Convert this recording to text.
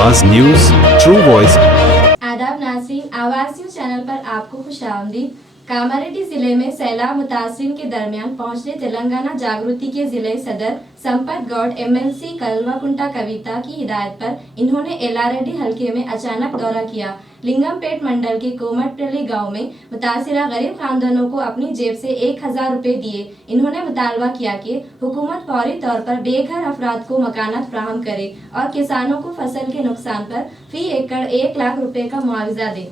आवाज news true voice. आदाब नाज़रीन, आवाज़ न्यूज चैनल पर आपको खुशामदीद। कामारेड्डी जिले में सैलाब मुतासिरीन के दरमियान पहुंचने तेलंगाना जागृति के जिले सदर संपत गौड़ एमएलसी कल्वाकुंटा कविता की हिदायत पर इन्होंने एलारेड्डी हलके में अचानक दौरा किया। लिंगमपेट मंडल के कोमटपल्ली गांव में मुतासिरा गरीब खानदानों को अपनी जेब से 1000 रुपए दिए। इन्होंने मुतालबा किया कि हुकूमत फौरी तौर पर बेघर अफराद को मकानात फ्राहम करे और किसानों को फसल के नुकसान पर फी एकड़ 1 लाख रुपए का मुआवजा दे।